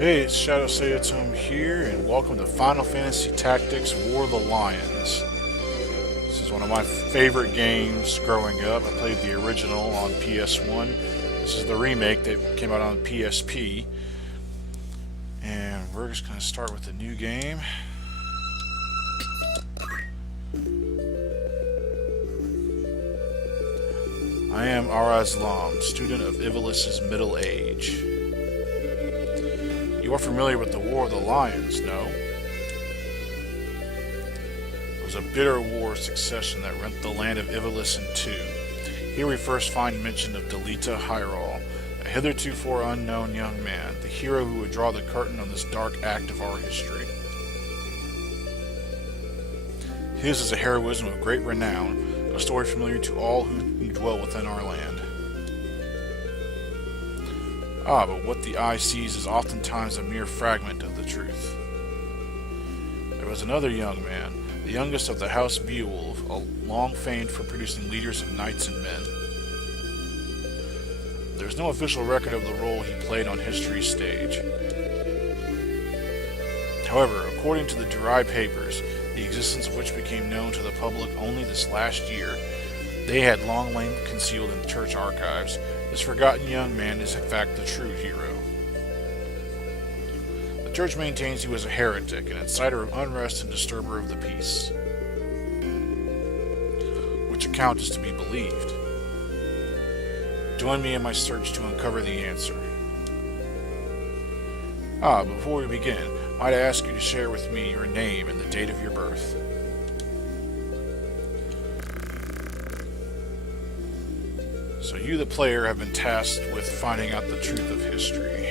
Hey, it's Shadow Sayatome here, and welcome to Final Fantasy Tactics War of the Lions. This is one of my favorite games growing up. I played the original on PS1. This is the remake that came out on PSP. And we're just going to start with a new game. I am Arazlam, student of Ivalice's middle age. You are familiar with the War of the Lions, no? It was a bitter war of succession that rent the land of Ivalice in two. Here we first find mention of Delita Hyrule, a hitherto unknown young man, the hero who would draw the curtain on this dark act of our history. His is a heroism of great renown, a story familiar to all who dwell within our land. But what the eye sees is oftentimes a mere fragment of the truth. There was another young man, the youngest of the House Beowulf, long famed for producing leaders of knights and men. There is no official record of the role he played on history's stage. However, according to the Durai papers, the existence of which became known to the public only this last year, they had long lain concealed in church archives. This forgotten young man is in fact the true hero. The church maintains he was a heretic, an inciter of unrest and disturber of the peace. Which account is to be believed? Join me in my search to uncover the answer. Before we begin, might I ask you to share with me your name and the date of your birth? So you, the player, have been tasked with finding out the truth of history.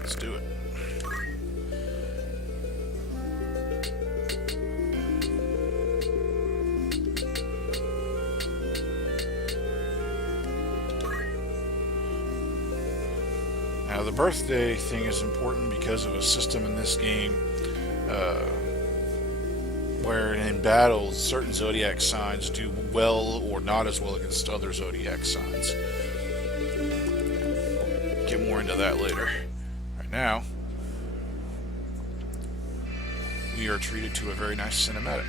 Let's do it. Now, the birthday thing is important because of a system in this game where in battle certain zodiac signs do well or not as well against other zodiac signs. Get more into that later. Right now, we are treated to a very nice cinematic.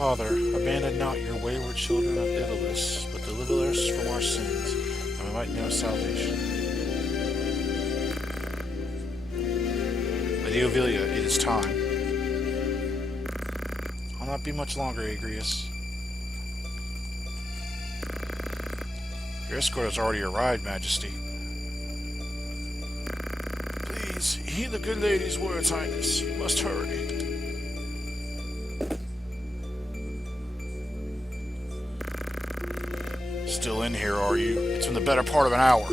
Father, abandon not your wayward children of Ivalice, but deliver us from our sins, that we might know salvation. Lady Ovilia, it is time. I'll not be much longer, Agrius. Your escort has already arrived, Majesty. Please, heed the good lady's words, Highness. You must hurry. Still in here, are you? It's been the better part of an hour.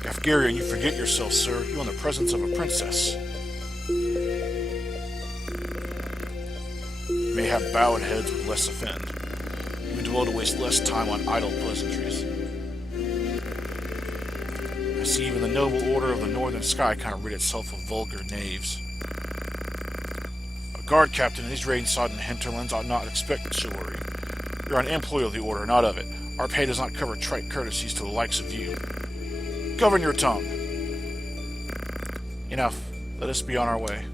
Gafgarian, you forget yourself, sir. You're in the presence of a princess. You may have bowed heads with less offend. You would do well to waste less time on idle pleasantries. I see even the noble order of the Northern Sky kind of rid itself of vulgar knaves. A guard captain in these rain-sodden hinterlands ought not expect chivalry. You're an employee of the order, not of it. Our pay does not cover trite courtesies to the likes of you. Govern your tongue. Enough. Let us be on our way.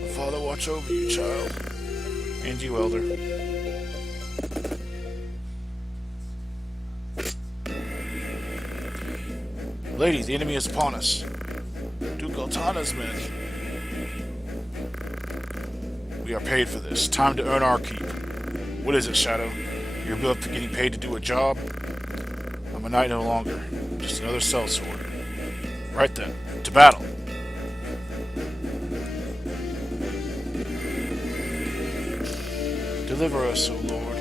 The Father watch over you, child. And you, Elder. Lady, the enemy is upon us. Duke Altana's men. We are paid for this. Time to earn our keep. What is it, Shadow? You're built for getting paid to do a job? I'm a knight no longer. Just another sellsword. Right then. To battle. Deliver us, O Lord.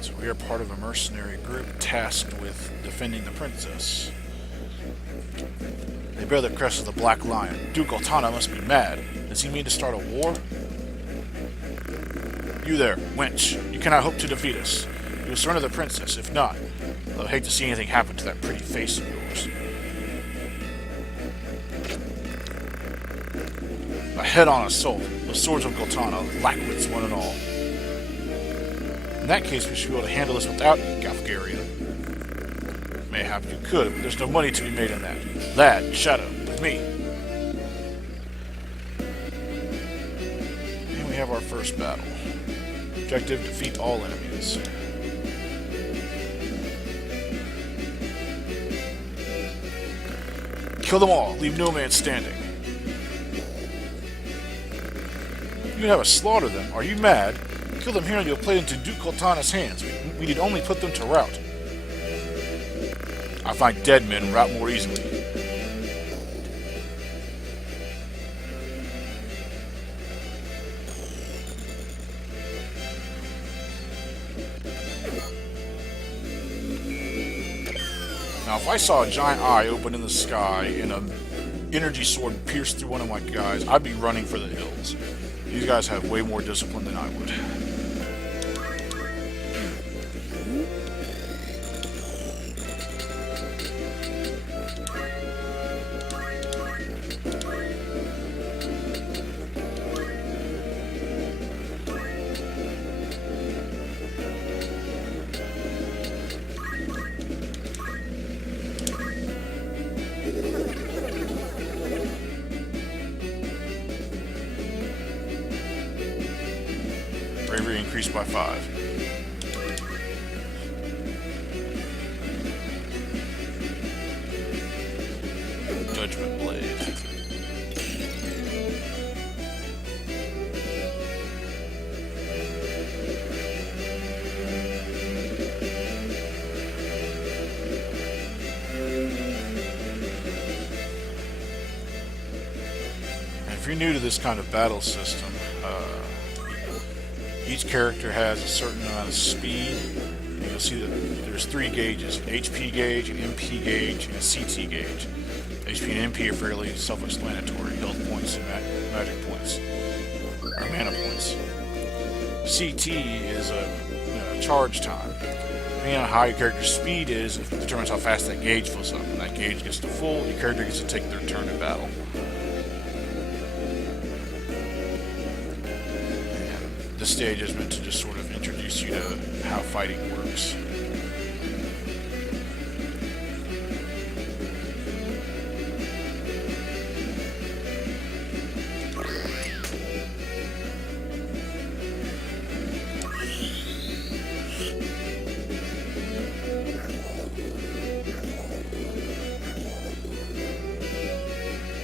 So we are part of a mercenary group tasked with defending the princess. They bear the crest of the Black Lion. Duke Altana must be mad. Does he mean to start a war? You there, wench. You cannot hope to defeat us. You will surrender the princess. If not, I'll hate to see anything happen to that pretty face of yours. A head-on assault. The swords of Goltana, lackwits one and all. In that case, we should be able to handle this without you, Gafgarian. Mayhap you could, but there's no money to be made in that. Lad, Shadow, with me. And we have our first battle. Objective, defeat all enemies. Kill them all, leave no man standing. You have to slaughter them. Are you mad? Kill them here and you'll play into Duke Altana's hands. We need only put them to rout. I find dead men rout more easily. Now, if I saw a giant eye open in the sky and an energy sword pierce through one of my guys, I'd be running for the hills. These guys have way more discipline than I would. Bravery increased by 5. Judgment Blade. And if you're new to this kind of battle system, each character has a certain amount of speed. And you'll see that there's 3 gauges: an HP gauge, an MP gauge, and a CT gauge. HP and MP are fairly self-explanatory: health points and magic points, or mana points. CT is a charge time. depending on how your character's speed is, it determines how fast that gauge fills up. When that gauge gets to full, your character gets to take their turn in battle. And this stage is meant to just sort of introduce you to how fighting works.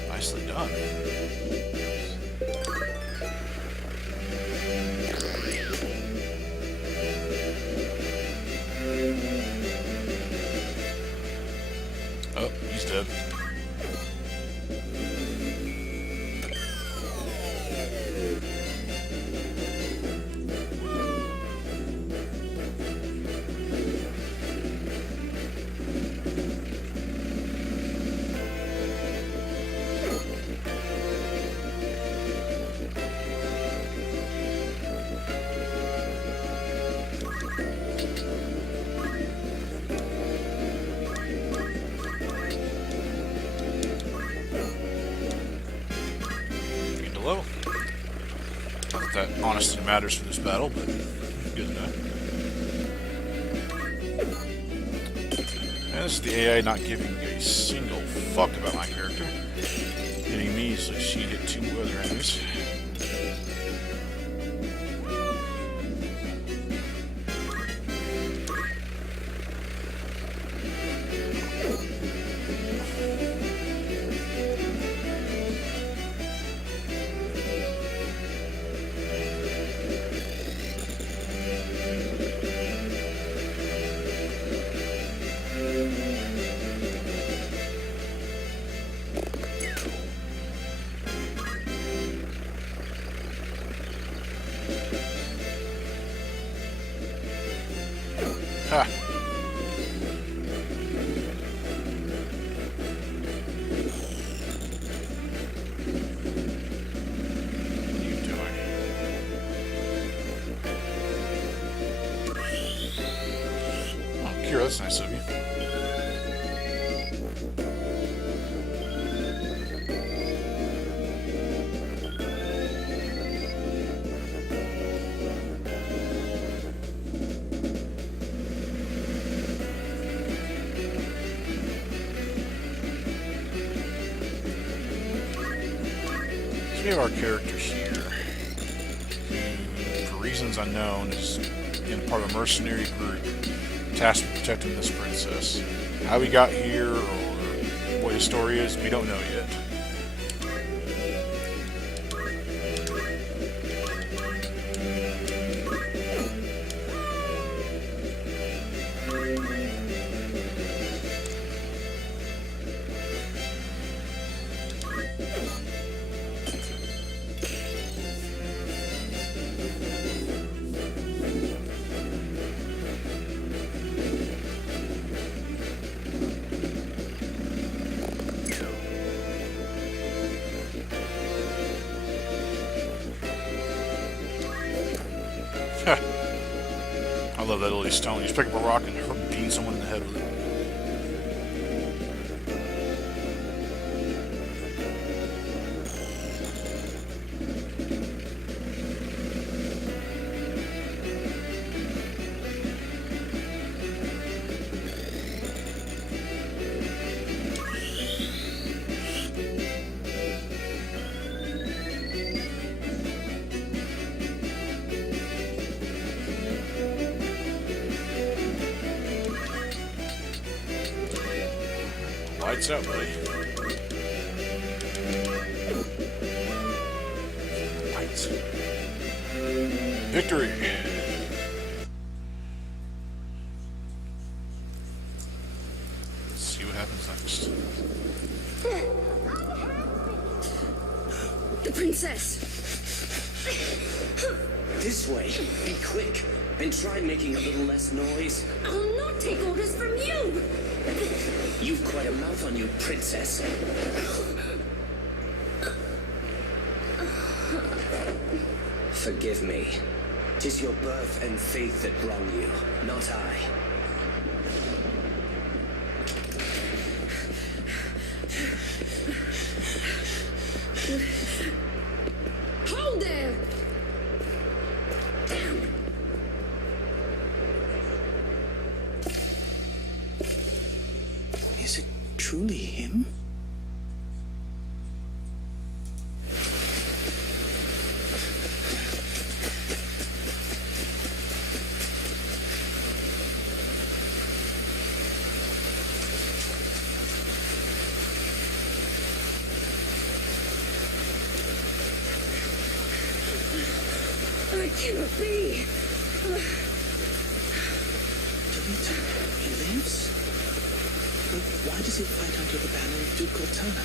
Nicely done. Oh, he's dead. Not that honesty matters for this battle, but good enough. And this is the AI not giving a single fuck about my character. Hitting me so she hit two other enemies. Ha! What are you doing? Oh, Kira, that's nice of you. We have our character here, who, for reasons unknown, is in part of a mercenary group tasked with protecting this princess. How he got here, or what his story is, we don't know yet. I love that little stone. You just pick up a rock and beat someone in the head with it. Lights out, buddy. Lights. Victory! Let's see what happens next. The princess! This way. Be quick. And try making a little less noise. I'll not take orders from you! You've quite a mouth on you, princess. Forgive me. 'Tis your birth and faith that wrong you, not I. Hold there! Damn! Is it truly him? It cannot be! Delita, he lives? But why does he fight under the banner of Duke Cortana?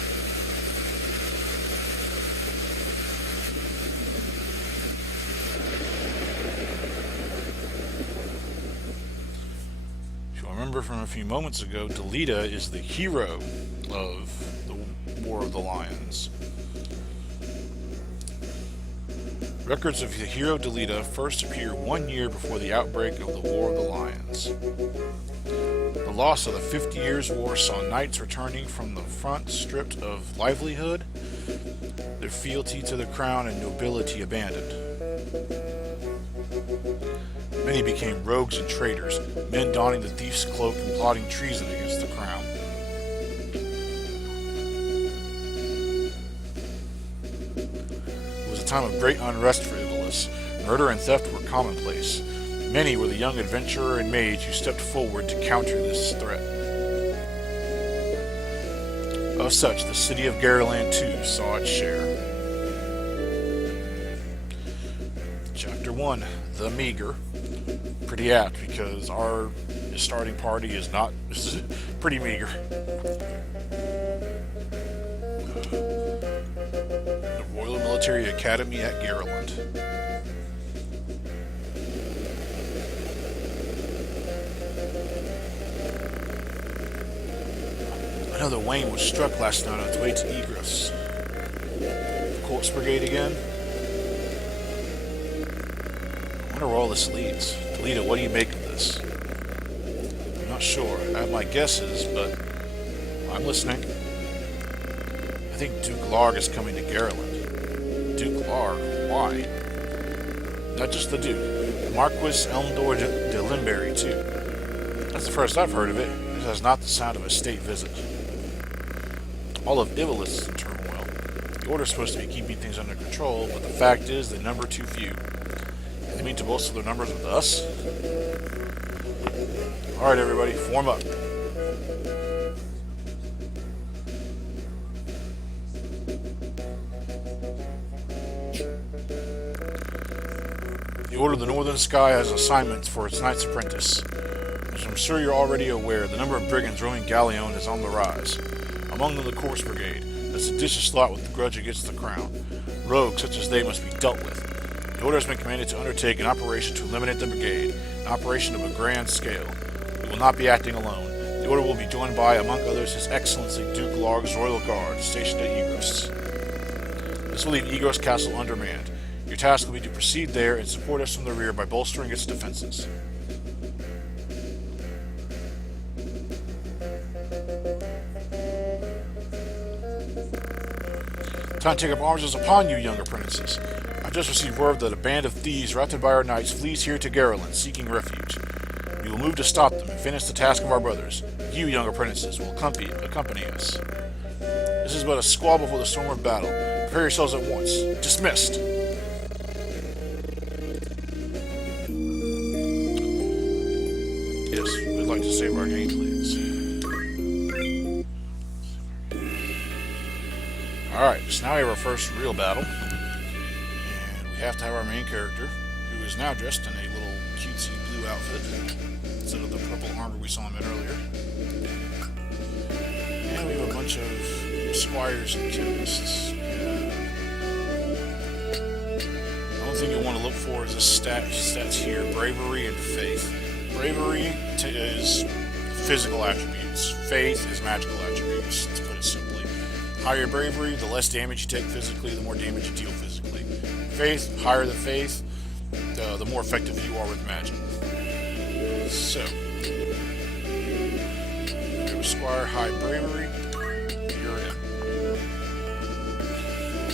If you remember from a few moments ago, Delita is the hero of the War of the Lions. Records of the hero Delita first appear 1 year before the outbreak of the War of the Lions. The loss of the 50 Years' War saw knights returning from the front stripped of livelihood, their fealty to the crown and nobility abandoned. Many became rogues and traitors, men donning the thief's cloak and plotting treason against the crown. It was a time of great unrest for Ivalice. Murder and theft were commonplace. Many were the young adventurer and mage who stepped forward to counter this threat. Of such, the city of Garland too saw its share. Chapter 1, The Meager. Pretty apt, because our starting party is pretty meager. The Royal Military Academy at Garland. Another Wayne was struck last night on its way to Ivalice. The Corpse Brigade again? I wonder where all this leads. Delita, what do you make of this? I'm not sure. I have my guesses, but I'm listening. I think Duke Larg is coming to Garland. Duke Larg? Why? Not just the Duke. Marquis Elmdor de Limberry, too. That's the first I've heard of it. It has not the sound of a state visit. All of Ivalice is in turmoil. The Order's supposed to be keeping things under control, but the fact is they number too few. They mean to bolster their numbers with us? Alright everybody, form up. The Order of the Northern Sky has assignments for its Knight's Apprentice. As I'm sure you're already aware, the number of brigands roaming Galleon is on the rise. Among them the Corpse Brigade, a seditious lot with a grudge against the crown. Rogues such as they must be dealt with. The Order has been commanded to undertake an operation to eliminate the brigade, an operation of a grand scale. We will not be acting alone. The Order will be joined by, among others, His Excellency Duke Larg's Royal Guard, stationed at Ivalice. This will leave Ivalice Castle undermanned. Your task will be to proceed there and support us from the rear by bolstering its defenses. Time to take up arms is upon you, young apprentices. I've just received word that a band of thieves routed by our knights flees here to Garland, seeking refuge. We will move to stop them and finish the task of our brothers. You, young apprentices, will accompany us. This is but a squall before the storm of battle. Prepare yourselves at once. Dismissed! Yes, we'd like to save our game, please. Alright, so now we have our first real battle. And we have to have our main character, who is now dressed in a little cutesy blue outfit, instead of the purple armor we saw him in earlier. And we have a bunch of squires and chemists. The only thing you'll want to look for is the stats here, bravery and faith. Bravery is physical attributes. Faith is magical attributes, to put it simply. Higher bravery, the less damage you take physically, the more damage you deal physically. Faith, higher the faith, the more effective you are with magic. So, Squire, high bravery. You're in.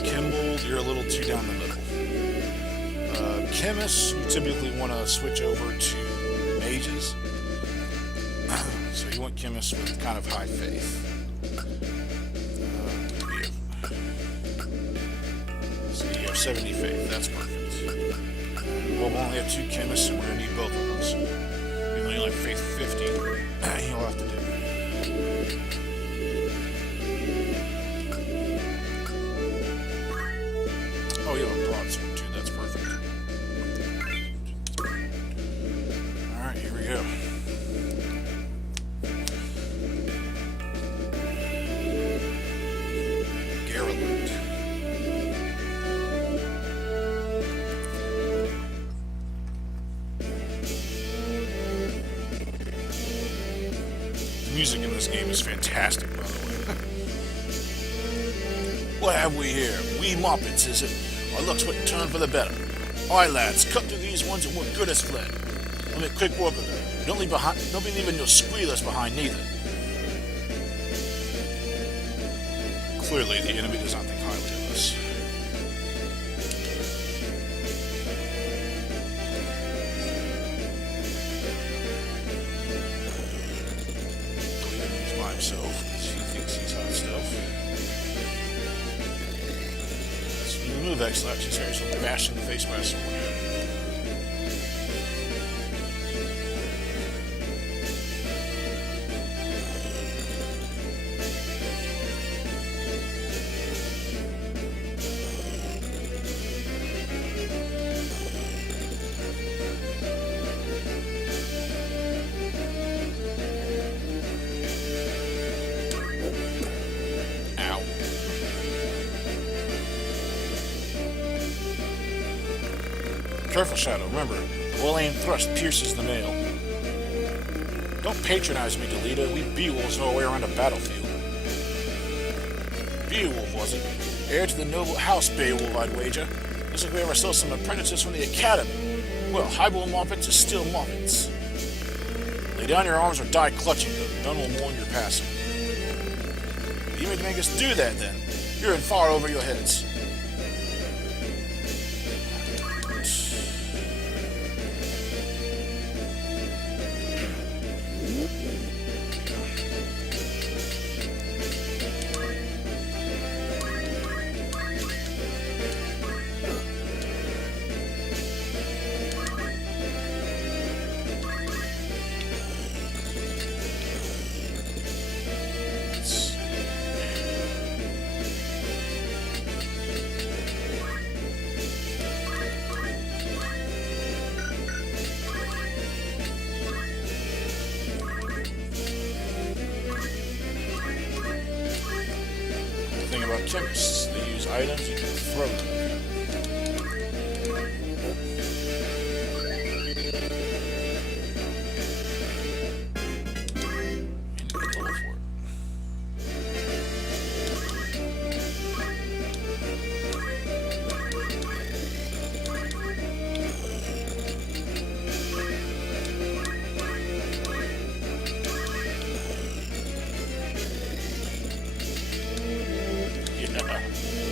Kimball, you're a little too down the middle. Chemists, you typically want to switch over to mages. So you want chemists with kind of high faith. So you have 70 faith, that's perfect. Well, we'll only have 2 chemists and we're going to need both of them. So even though you like faith 50, you'll have to do it. Oh, you have a broadsword too, that's perfect. Alright, here we go. Garland. The music in this game is fantastic, by the way. What have we here? We Moppets, is it? Our luck's wouldn't turn for the better. Alright, lads, cut through these ones and we're good as fled. We'll make quick work of them. Don't be leaving no squealers behind neither. Clearly, the enemy does not think highly of us. He's by himself. He thinks he's hot stuff. Move X slash his hair, so bashed in the face by a sword. Careful, Shadow. Remember, the well-aimed thrust pierces the mail. Don't patronize me, Delita. We Beowulfs know our way around a battlefield. Beowulf, was it? Heir to the noble house Beowulf, I'd wager. Looks like we have ourselves some apprentices from the academy. Well, highball Moppets is still Moppets. Lay down your arms or die clutching them. None will mourn your passing. You may make us do that, then. You're in far over your heads. About chemists, they use items you can throw them. And you get level for it.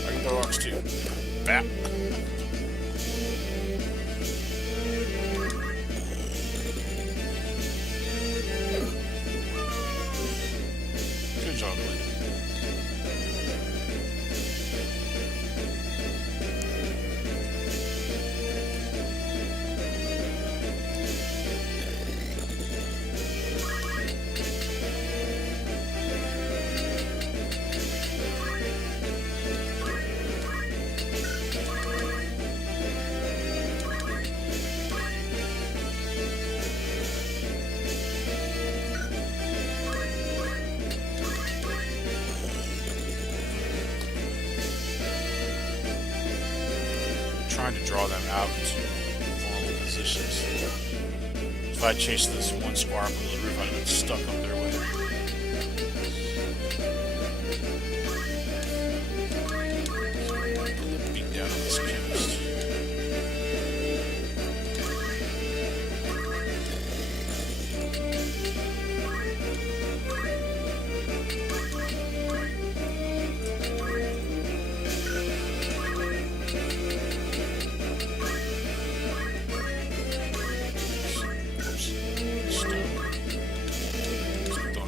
I can throw rocks too. Bap. Good job, Lynn. Trying to draw them out into vulnerable positions. If I chased this one squire up into the roof, I'd have been stuck up there with it. Beat down on this chemist.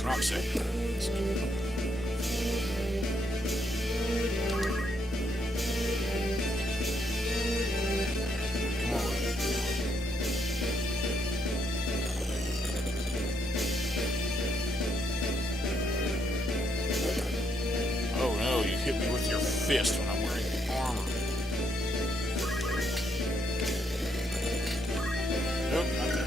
not safe. Come on. Oh no, you hit me with your fist when I'm wearing armor. Nope, not there.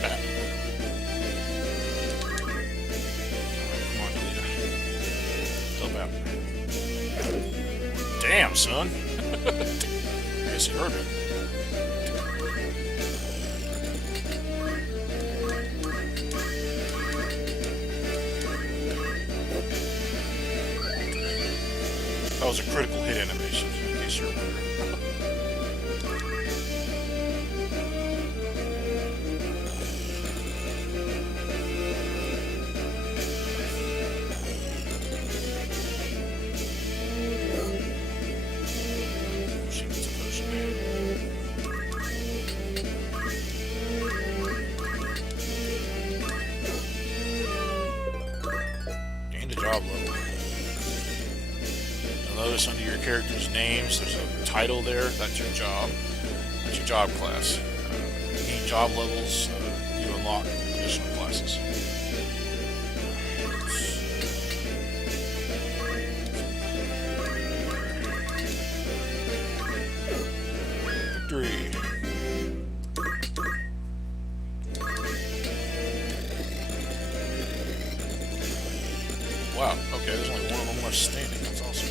Back. Come on, Delita. Help out. Damn, son. I guess he heard me. That was a critical hit animation, in case you're wondering. She gets a potion. Gained a job level. Notice under your character's names, there's a title there. That's your job. That's your job class. Gain job levels, you unlock additional classes. Victory. Wow. Okay, there's only one of them left standing. That's awesome.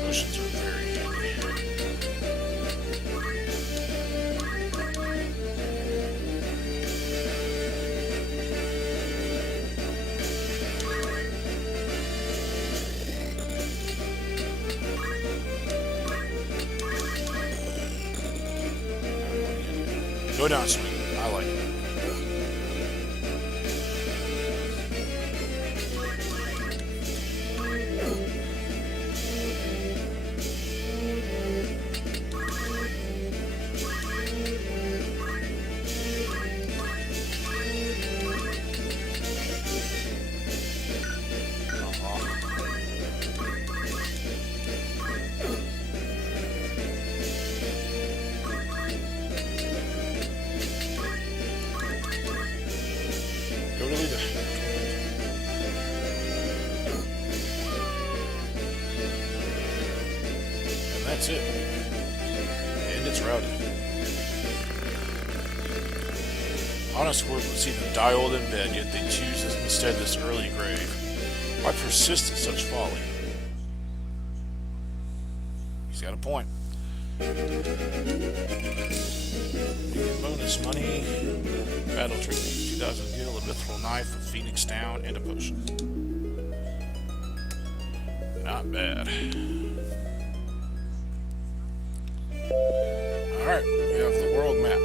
Potions are very handy. Go down swinging. I like it. Go to Lita. And that's it. And it's routed. Honest work was even die old in bed, yet they choose instead this early grave. Why persist in such folly? He's got a point. You get bonus money, battle trophy, 2,000 gil, a mithril knife, a phoenix down, and a potion. Not bad. Alright, we have the world map.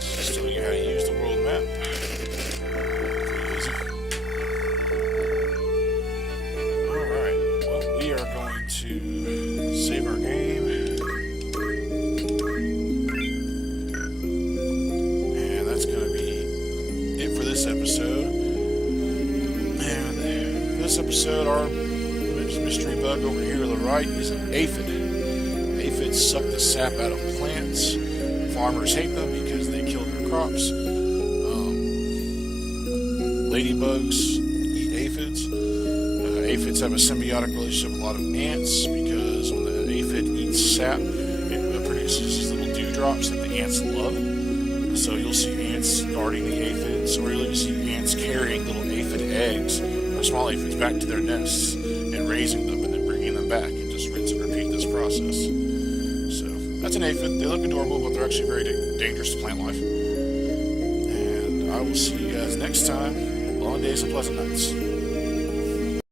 Just telling you how to use the world map. Pretty easy. Alright, well, we are going to save our game. And that's going to be it for this episode. And this episode, our mystery bug over here to the right is an aphid. Aphids suck the sap out of plants. Farmers hate them because they kill their crops. Ladybugs eat aphids. Aphids have a symbiotic relationship with a lot of ants because when the aphid eats sap, it produces these little dewdrops that the ants love. So you'll see ants guarding the aphids, or you'll see ants carrying little aphid eggs, or small aphids, back to their nests and raising them and then bringing them back, and just rinse and repeat this process. So That's an aphid. They look adorable, but they're actually very dangerous to plant life. And I will see you guys next time. Long days and pleasant nights.